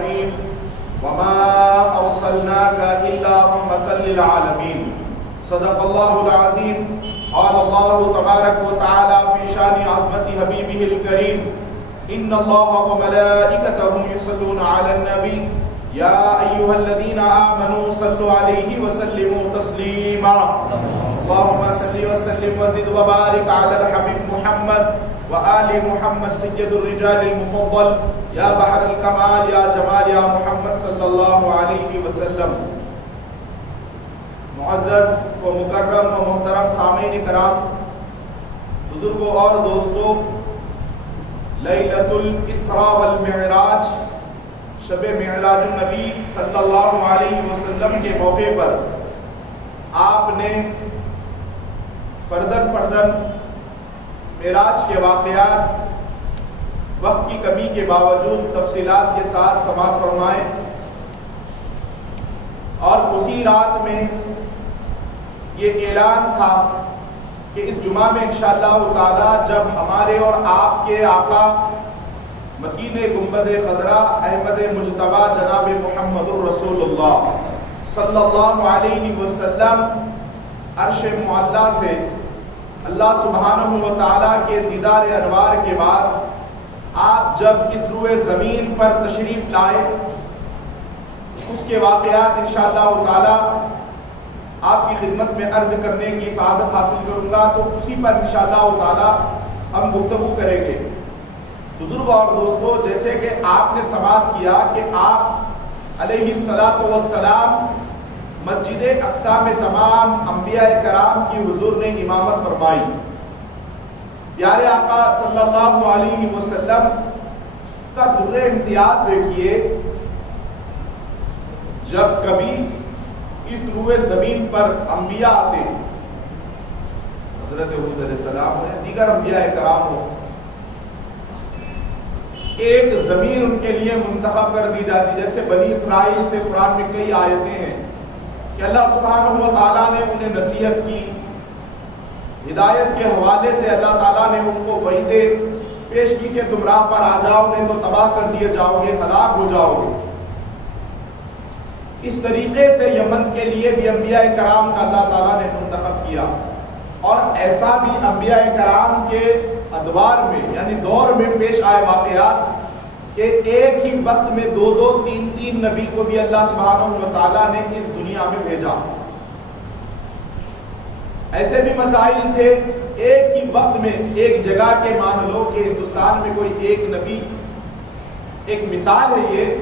الرحيم وما أرسلناك إلا رحمة للعالمين صدق الله العظيم. قال الله تبارك وتعالى في شان عظمة حبيبه الكريم إن الله وملائكته يصلون على النبي يا أيها الذين آمنوا صلوا عليه وسلموا تسليما. اللهم صل وسلم وزد وبارك على الحبيب محمد وآل محمد سيد الرجال المفضل یا بحر الکمال یا جمال یا محمد صلی اللہ علیہ وسلم. معزز و مکرم و محترم سامعین کرام، بزرگوں اور دوستوں، لیلۃ الاسراء والمعراج، شب معراج النبی صلی اللہ علیہ وسلم کے موقع پر آپ نے فردن معراج کے واقعات وقت کی کمی کے باوجود تفصیلات کے ساتھ سماعت فرمائے، اور اسی رات میں یہ اعلان تھا کہ اس جمعہ میں انشاءاللہ تعالی جب ہمارے اور آپ کے آقا مکین گنبد خضرا احمد مجتبی جناب محمد الرسول اللہ صلی اللہ علیہ وسلم عرش معلی سے اللہ سبحانہ و تعالیٰ کے دیدار انوار کے بعد آپ جب اس روئے زمین پر تشریف لائے، اس کے واقعات انشاءاللہ تعالی آپ کی خدمت میں عرض کرنے کی سعادت حاصل کروں گا، تو اسی پر انشاءاللہ تعالی ہم گفتگو کریں گے. بزرگ اور دوستو، جیسے کہ آپ نے سماعت کیا کہ آپ علیہ السلام مسجد اقصی میں تمام انبیاء کرام کی حضور نے امامت فرمائی. پیارے آقا صلی اللہ علیہ وسلم کا در امتیاز دیکھیے، جب کبھی اس روئے زمین پر انبیاء آتے، حضرت ہود علیہ السلام ہو، دیگر انبیاء کرام ہو، ایک زمین ان کے لیے منتخب کر دی جاتی. جیسے بنی اسرائیل سے قرآن میں کئی آیتیں ہیں کہ اللہ سبحانہ و تعالیٰ نے انہیں نصیحت کی، ہدایت کے حوالے سے اللہ تعالیٰ نے ان کو وعیدیں پیش کی کہ تم راہ پر آ جاؤ، نہیں تو تباہ کر دیے جاؤ گے، ہلاک ہو جاؤ گے. اس طریقے سے یمن کے لیے بھی انبیاء کرام کا اللہ تعالیٰ نے منتخب کیا، اور ایسا بھی انبیاء کرام کے ادوار میں یعنی دور میں پیش آئے واقعات کہ ایک ہی وقت میں دو تین نبی کو بھی اللہ سبحانہ و تعالیٰ نے اس دنیا میں بھیجا. ایسے بھی مسائل تھے، ایک ہی وقت میں ایک جگہ کے، مان لو کہ ہندوستان میں کوئی ایک نبی، ایک مثال ہے یہ،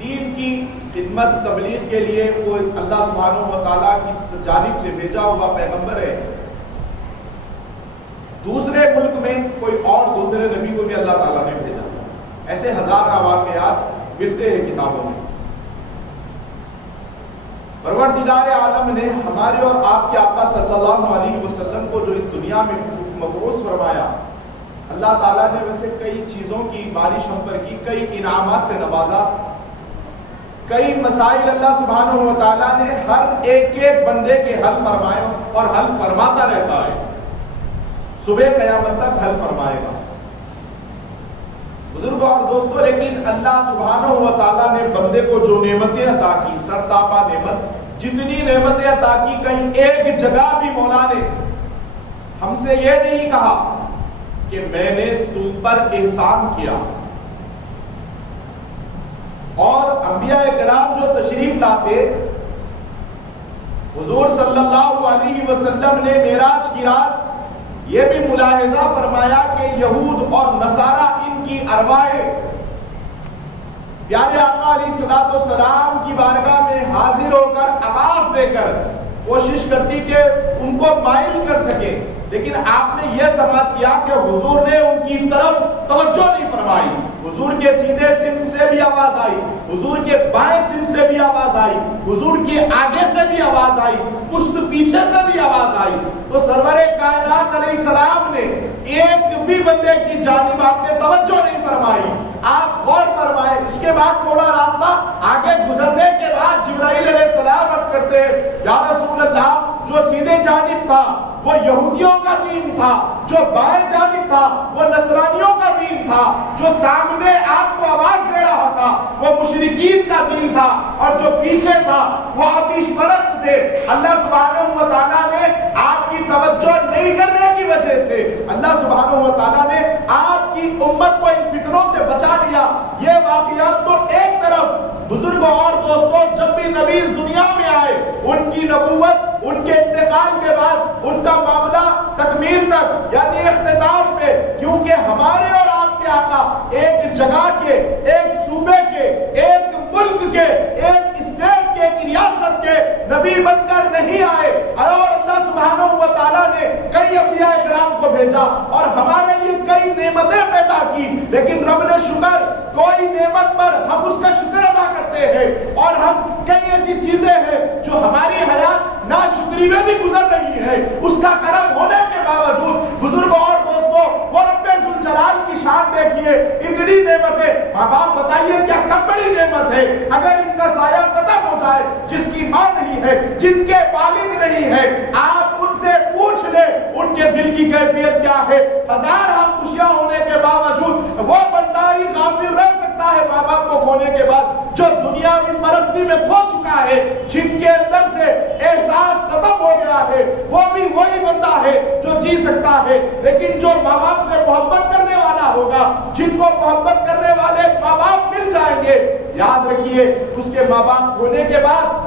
دین کی خدمت تبلیغ کے لیے کوئی اللہ سبحانہ و تعالیٰ کی جانب سے بھیجا ہوا پیغمبر ہے، دوسرے ملک میں کوئی اور دوسرے نبی کو بھی اللہ تعالیٰ نے بھیجا. ایسے ہزارہ واقعات ملتے ہیں کتابوں میں. پروردگار عالم نے ہمارے اور آپ کے آقا صلی اللہ علیہ وسلم کو جو اس دنیا میں مبعوث فرمایا، اللہ تعالیٰ نے ویسے کئی چیزوں کی بارش ہم پر کی، کئی انعامات سے نوازا، کئی مسائل اللہ سبحانہ و تعالیٰ نے ہر ایک بندے کے حل فرمائے اور حل فرماتا رہتا ہے، صبح قیامت تک حل فرمائے گا. بزرگ اور دوستو، لیکن اللہ سبحانہ و تعالیٰ نے بندے کو جو نعمتیں عطا کی، سرتاپا نعمت، جتنی نعمتیں عطا کی، کہیں ایک جگہ بھی مولا نے ہم سے یہ نہیں کہا کہ میں نے تم پر احسان کیا. اور انبیاء کرام جو تشریف لاتے، حضور صلی اللہ علیہ وسلم نے معراج کی رات یہ بھی ملاحظہ فرمایا کہ یہود اور نصارہ ان کی ارواحیں پیارے آقا علیہ السلام کی بارگاہ میں حاضر ہو کر آواز دے کر کوشش کرتی کہ ان کو مائل کر سکے، لیکن آپ نے یہ سماعت کیا کہ حضور نے ان کی طرف توجہ نہیں فرمائی. حضور کے سیدھے سمت سے بھی آواز آئی، حضور کے بائیں سمت سے بھی آواز آئی، حضور کے آگے سے بھی آواز آئی، پشت پیچھے سے بھی آواز آئی. تو سرور کائنات علیہ السلام نے ایک بھی بندے کی جانب آپ نے توجہ نہیں فرمائی. آپ غور فرمائے. اس کے بعد تھوڑا راستہ آگے گزرنے کے بعد جبرائیل علیہ السلام عرض کرتے ہیں یا رسول اللہ، جو سیدھے جانب تھا وہ یہودیوں کا دین تھا، جو بائیں جانب تھا وہ نصرانیوں کا دین تھا، جو سامنے آپ کو آواز دے رہا تھا وہ مشرک مشرکین کا دین تھا، اور جو پیچھے تھا وہ آتش پرست تھے۔ اللہ سبحانہ و تعالیٰ نے آپ کی توجہ نہیں کرنے کی وجہ سے اللہ سبحانہ و تعالیٰ نے آپ کی امت کو ان فتنوں سے بچا لیا۔ یہ واقعات تو ایک طرف، بزرگوں اور دوستوں، جب بھی نبی اس دنیا میں آئے، ان کی نبوت، ان کے انتقال کے بعد ان کا معاملہ تکمیل تک یعنی اختتام پہ، کیونکہ ہمارے اور آپ کے آقا ایک جگہ کے، ایک صوبے کے، ایک ملک کے، ایک اسٹیٹ کے، ایک ریاست کے نبی بن کر نہیں آئے، اور اللہ سبحانہ و تعالیٰ نے کئی انبیاء کرام کو بھیجا اور ہمارے لیے کئی نعمتیں پیدا کی، لیکن رب نے شکر، کوئی نعمت پر ہم اس کا شکر ادا کرتے ہیں، اور ہم کئی ایسی چیزیں ہیں جو ہماری حیات ناشکری میں بھی گزر رہی ہے، اس کا کرم ہونے کے باوجود بزرگوں اور دوستوں وہ رب ذوالجلال کی شان دیکھیے، اتنی نعمتیں، ماں باپ بتائیے کیا کم بڑی نعمت ہے، اگر ان کا سایہ ختم ہو جائے، جس کی ماں نہیں ہے، جن کے والد نہیں ہے، آپ ان سے پوچھ لیں ان کے دل کی کیفیت کیا ہے۔ ہزار خوشیاں ہونے کے باوجود وہ بندہ ہی غافل رہ سکتا ہے ماں باپ کو کھونے کے بعد، جو دنیاوی پرستی میں کھو چکا ہے، جن کے اندر سے احساس ختم ہو گیا ہے، وہ بھی وہی بندہ ہے جو جی سکتا ہے۔ لیکن جو ماں باپ سے محبت کرنے والا ہوگا، جن کو محبت کرنے والے ماں باپ مل جائیں گے، یاد رکھیے اس کے ماں باپ کھونے کے بعد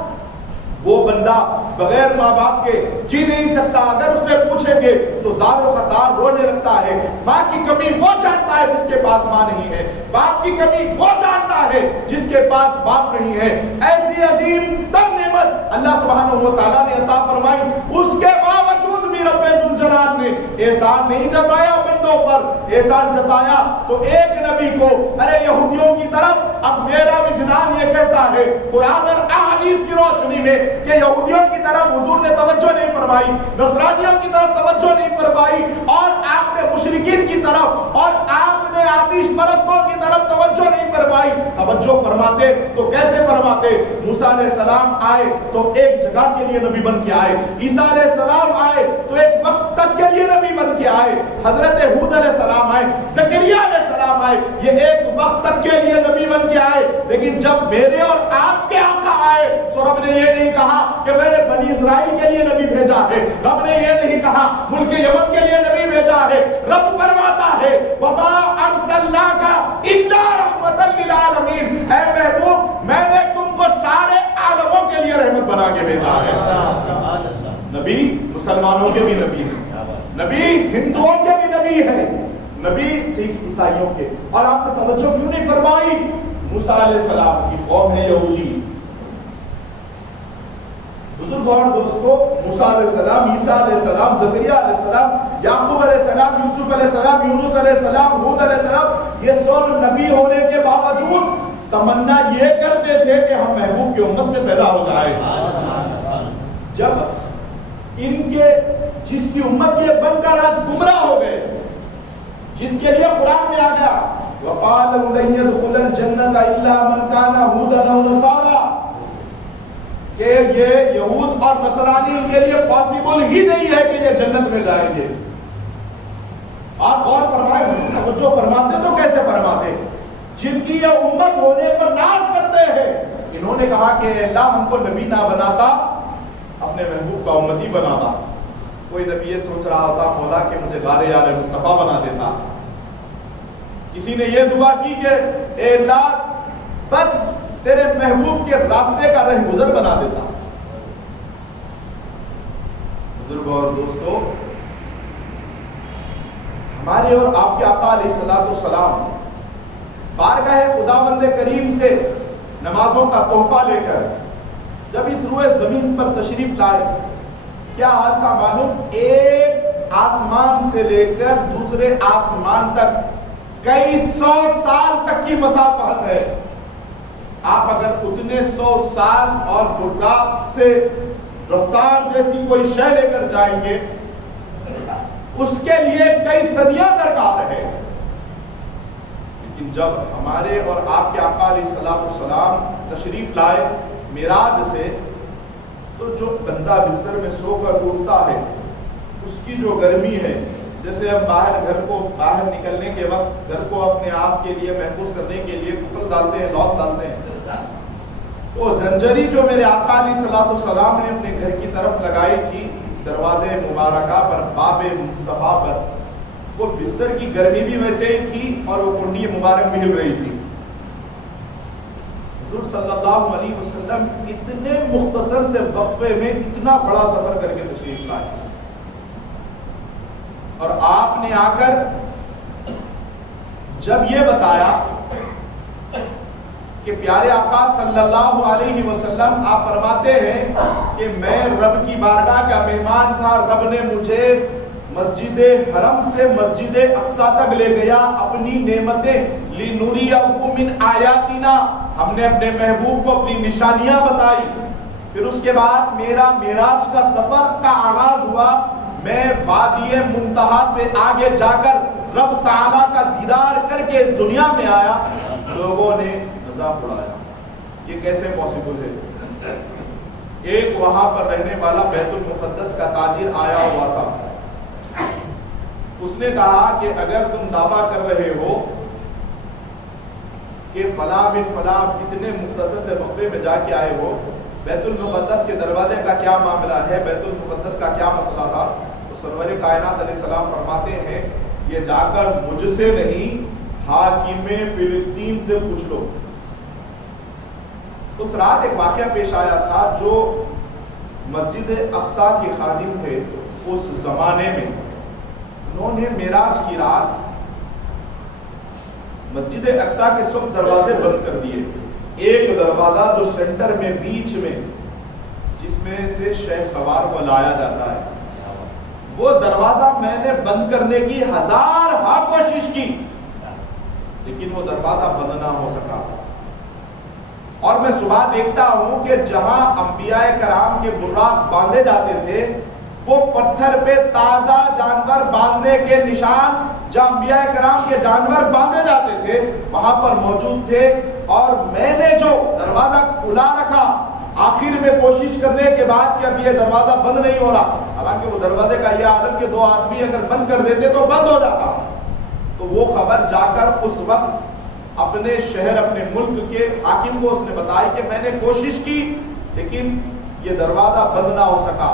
وہ بندہ بغیر ماں باپ کے جی نہیں سکتا۔ اگر اس سے پوچھیں گے تو زار و خطار رونے لگتا ہے۔ ماں کی کمی وہ جانتا ہے جس کے پاس ماں نہیں ہے، باپ کی کمی وہ جانتا ہے جس کے پاس باپ نہیں ہے۔ ایسی عظیم تر نعمت اللہ سبحانہ و تعالیٰ نے عطا فرمائی، اس کے باوجود بھی رب ذوالجلال نے احسان نہیں جتایا بندوں پر، احسان جتایا تو ایک نبی کو، ارے یہودیوں کی طرف اب میرا وجدان یہ کہتا ہے قرآن اور احادیث کی روشنی میں کہ یہودیوں کی طرف حضور نے توجہ نہیں فرمائی، نصرانیوں کی طرف توجہ نہیں فرمائی، اور آپ نے مشرکین کی طرف اور آپ نے آتش پرستوں کی طرف توجہ نہیں فرمائی۔ توجہ فرماتے تو کیسے فرماتے؟ موسیٰ علیہ السلام آئے تو ایک جگہ کے لیے نبی بن کے آئے، عیسیٰ علیہ السلام آئے تو ایک وقت تک کے لیے نبی بن کے آئے، حضرت ہود علیہ السلام آئے، زکریا علیہ السلام آئے، یہ ایک وقت تک کے لیے نبی بن کے آئے۔ لیکن جب میرے اور آپ کے آقا آئے تو رب نے یہ نہیں کہا کہ میں نے بنی اسرائیل کے لیے نبی بھیجا ہے، رب نے یہ نہیں کہا ملک یمن کے لیے نبی بھیجا ہے، رب فرماتا ہے وَمَا أَرْسَلْنَاكَ إِلَّا رَحْمَةً لِلْعَالَمِينَ، اے محبوب میں نے تم کو سارے عالموں کے لیے رحمت بنا کے بھیجا ہے۔ نبی مسلمانوں کے بھی نبی ہے، نبی ہندوؤں کے بھی نبی ہے، نبی سکھ عیسائیوں کے، اور آپ نے توجہ کیوں نہیں فرمائی؟ موسیٰ علیہ السلام کی قوم ہے یہودی۔ بزرگوں اور دوستو، موسیٰ علیہ السلام، عیسیٰ علیہ السلام، زکریا علیہ السلام، یعقوب علیہ السلام، یوسف علیہ السلام، یونس علیہ السلام، ہود علیہ السلام، یہ سب نبی ہونے کے باوجود تمنا یہ کرتے تھے کہ ہم محبوب کی امت میں پیدا ہو جائے۔ جب ان کے جس کی امت یہ بن کر آج گمراہ ہو گئے، جس کے لیے قرآن میں آ گیا وَقَالَوْا لَن يَدْخُلَ الْجَنَّةَ إِلَّا مَنْ كَانَ هُودًا أَوْ نَصَارَىٰ، کہ یہ یہود اور نصرانی ان کے لیے پاسبل ہی نہیں ہے کہ یہ جنت میں جائیں گے۔ آپ غور فرمائیں، توجہ فرماتے تو کیسے فرماتے؟ جن کی یہ امت ہونے پر ناز کرتے ہیں، انہوں نے کہا کہ اللہ ہم کو نبی نہ بناتا، اپنے محبوب کا امتی بناتا۔ کوئی نبی یہ سوچ رہا ہوتا مولا کہ مجھے غار یار مصطفیٰ بنا دیتا، کسی نے یہ دعا کی کہ اے اللہ بس تیرے محبوب کے راستے کا رہ گزر بنا دیتا۔ بزرگوں اور دوستو، ہمارے اور آپ کے آقا علیہ السلام بارگاہ خداوند کریم سے نمازوں کا تحفہ لے کر جب اس روئے زمین پر تشریف لائے، کیا حال کا معلوم؟ ایک آسمان سے لے کر دوسرے آسمان تک کئی سو سال تک کی مسافت ہے۔ آپ اگر اتنے 100 سال اور برقات سے رفتار جیسی کوئی شے لے کر جائیں گے، اس کے لیے کئی صدیاں درکار ہے۔ لیکن جب ہمارے اور آپ کے آقا علیہ السلام تشریف لائے معراج سے، تو جو بندہ بستر میں سو کر اٹھتا ہے، اس کی جو گرمی ہے جیسے ہم گھر کو باہر نکلنے کے وقت گھر کو اپنے آپ کے لیے محفوظ کرنے کے لیے قفل ڈالتے ہیں، لاک ڈالتے ہیں، وہ زنجری جو میرے آقا علیہ الصلوۃ والسلام نے اپنے گھر کی طرف لگائی تھی دروازے مبارکہ پر، باب مصطفیٰ پر، وہ بستر کی گرمی بھی ویسے ہی تھی اور وہ کنڈی مبارک بھی ہل رہی تھی۔ حضور صلی اللہ علیہ وسلم اتنے مختصر سے وقفے میں اتنا بڑا سفر کر کے تشریف لائے، اور آپ نے آ کر جب یہ بتایا کہ پیارے آقا صلی اللہ علیہ وسلم آپ فرماتے ہیں کہ میں رب کی بارگاہ کا مہمان تھا، رب نے مجھے مسجد حرم سے مسجد اقصی تک لے گیا، اپنی نعمتیں لِنُرِيَهُ مِنْ آیاتنا، ہم نے اپنے محبوب کو اپنی نشانیاں بتائی۔ پھر اس کے بعد میرا معراج کا سفر کا آغاز ہوا، میں وادی منتہا سے آگے جا کر رب تعالیٰ کا دیدار کر کے اس دنیا میں آیا۔ لوگوں نے مذاق اڑایا، یہ کیسے پاسبل ہے؟ ایک وہاں پر رہنے والا بیت المقدس کا تاجر آیا ہوا تھا، اس نے کہا کہ اگر تم دعویٰ کر رہے ہو کہ فلاں بن فلاں اتنے مختصر سے وقفے میں جا کے آئے ہو، بیت المقدس کے دروازے کا کیا معاملہ ہے، بیت المقدس کا کیا مسئلہ تھا؟ تو سرور کائنات علیہ السلام فرماتے ہیں یہ جا کر مجھ سے نہیں حاکم فلسطین سے پوچھ لو۔ اس رات ایک واقعہ پیش آیا تھا، جو مسجد اقصی کے خادم تھے اس زمانے میں، انہوں نے معراج کی رات مسجد اقصی کے سب دروازے بند کر دیے، ایک دروازہ جو سینٹر میں بیچ میں جس میں سے شیخ سوار کو لایا جاتا ہے، وہ دروازہ میں نے بند کرنے کی ہزارہا کوشش کی، لیکن وہ دروازہ بند نہ ہو سکا۔ اور میں صبح دیکھتا ہوں کہ جہاں انبیاء کرام کے براق باندھے جاتے تھے، وہ پتھر پہ تازہ جانور باندھنے کے نشان جہاں انبیاء کرام کے جانور باندھے جاتے تھے وہاں پر موجود تھے، اور میں نے جو دروازہ کھلا رکھا آخر میں کوشش کرنے کے بعد کہ اب یہ دروازہ بند نہیں ہو رہا، حالانکہ وہ دروازے کا یہ عالم کہ دو آدمی اگر بند کر دیتے تو بند ہو جاتا، تو وہ خبر جا کر اس وقت اپنے شہر اپنے ملک کے حاکم کو اس نے بتائی کہ میں نے کوشش کی لیکن یہ دروازہ بند نہ ہو سکا۔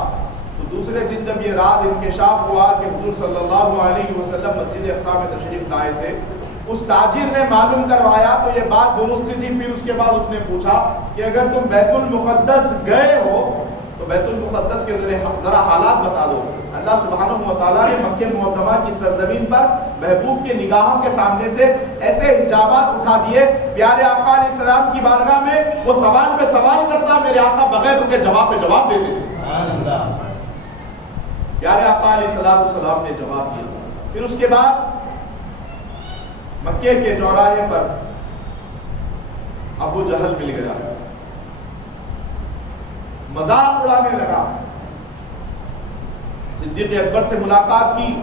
تو دوسرے دن جب یہ رات انکشاف ہوا کہ حضور صلی اللہ علیہ وسلم مسجد اقصی میں تشریف لائے تھے، اس تاجر نے معلوم کروایا تو یہ بات درست تھی۔ پھر اس کے بعد اس نے پوچھا کہ اگر تم بیت المقدس گئے ہو تو بیت المقدس کے ذرا حالات بتا دو۔ اللہ سبحانہ و تعالیٰ نے مکہ معظمہ کی سرزمین پر محبوب کے نگاہوں کے سامنے سے ایسے حجابات اٹھا دیے، پیارے آقا علیہ السلام کی بارگاہ میں وہ سوال پہ سوال کرتا، میرے آقا بغیر رکے جواب پہ جواب دیتے تھے۔ پیارے آقا علیہ السلام نے جواب دیا۔ پھر اس کے بعد مکے کے چوراہے پر ابو جہل مل گیا، مذاق اڑانے لگا، صدیق اکبر سے ملاقات کی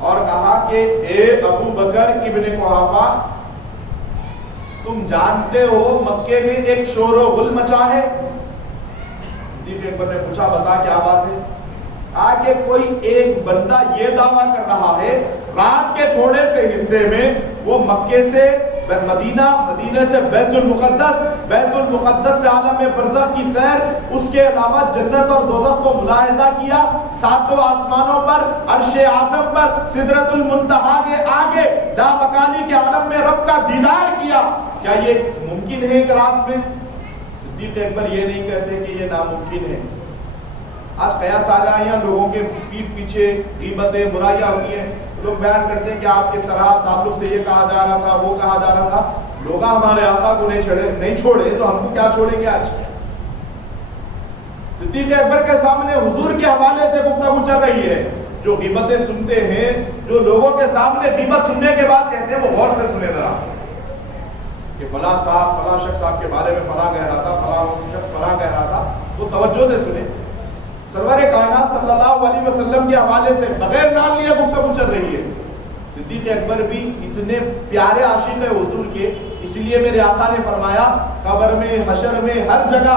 اور کہا کہ اے ابو بکر ابن قحافہ، تم جانتے ہو مکے میں ایک شور و غل مچا ہے؟ صدیق اکبر نے پوچھا بتا کیا بات ہے؟ آگے کوئی ایک بندہ یہ دعویٰ کر رہا ہے رات کے تھوڑے سے حصے میں وہ مکے سے مدینہ، مدینہ سے بیت المقدس، بیت المقدس سے عالم برزخ کی سیر، اس کے علاوہ جنت اور دوزخ کو ملاحظہ کیا، ساتوں آسمانوں پر، عرش اعظم پر، سدرۃ المنتہا کے آگے لامکانی کے عالم میں رب کا دیدار کیا۔ کیا یہ ممکن ہے ایک رات میں؟ صدیق اکبر یہ نہیں کہتے کہ یہ ناممکن ہے۔ آج قیاس آرائیاں لوگوں کے پیٹ پیچھے غیبتیں برائیاں ہوتی ہیں، لوگ بیان کرتے ہیں کہ آپ کے طرح تعلق سے یہ کہا جا رہا تھا، وہ کہا جا رہا تھا۔ لوگ ہمارے آقا کو نہیں چھوڑے تو ہم کو کیا چھوڑیں گے؟ آج صدیق اکبر کے سامنے حضور کے حوالے سے گفتگو چل رہی ہے، جو غیبتیں سنتے ہیں، جو لوگوں کے سامنے غیبت سننے کے بعد کہتے ہیں وہ غور سے سنے ذرا کہ فلاں صاحب فلاں شخص صاحب کے بارے میں فلاں کہہ رہا تھا، فلاں شخص فلاں کہہ رہا تھا، وہ توجہ سے سنے۔ سرور کائنات صلی اللہ علیہ وسلم کے حوالے سے بغیر نام لیے گفتگو چل رہی ہے۔ صدیق اکبر بھی اتنے پیارے عاشق ہے حضور کے، اس لیے میرے آقا نے فرمایا قبر میں، حشر میں، ہر جگہ